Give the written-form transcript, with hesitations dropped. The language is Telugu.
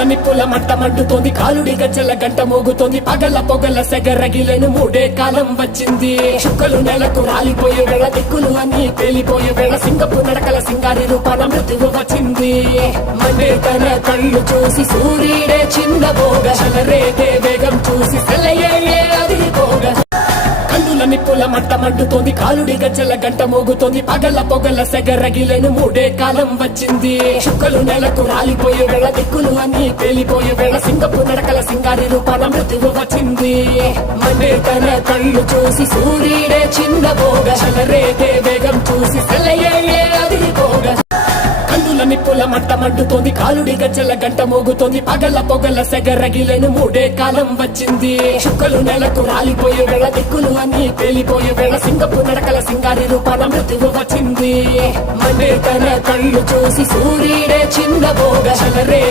కన్నుల నిప్పుల మంట మండుతోంది, కాలుడి గజ్జల గంట మోగుతోంది, పగల పొగల సెగరగిలేను మూడే కాలం వచ్చింది. చుక్కలు నెలకు రాలిపోయే వేళ, దిక్కులు అన్ని పేలిపోయే వేళ, సింగపు నడకల సింగారి రూపాన మృత్యువు వచ్చింది. మండే తన కళ్ళు చూసి సూర్యుడే చిన్నబోగ, రేగే వేగం చూసి సెలయే అదిరిపోగ. కన్నుల నిప్పుల మంట మండుతోంది, కాలుడి గజ్జల గంట మోగుతోంది, పగల పొగల సెగరగిలేను మూడే కాలం వచ్చింది. చుక్కలు నెలకు రాలిపోయే వేళ, దిక్కులు అన్ని పేలిపోయే వేళ, సింగపు నడకల సింగారి రూపాన మృత్యువు వచ్చింది. మండే తన కళ్ళు చూసి సూర్యుడే చిన్నబోగ, రేగే వేగం చూసి సెలయే అదిరిపోగ. కన్నుల నిప్పుల మంట మండుతోంది, కాలుడి గజ్జల గంట మోగుతోంది, పగల పొగల సెగరగిలేను మూడే కాలం వచ్చింది. చుక్కలు నెలకు రాలిపోయే వేళ, దిక్కులు అన్ని పేలిపోయే వేళ, సింగపు నడకల సింగారి రూపాన మృత్యువు వచ్చింది. మండే తన కళ్ళు చూసి సూర్యుడే చిన్నబోగ, రే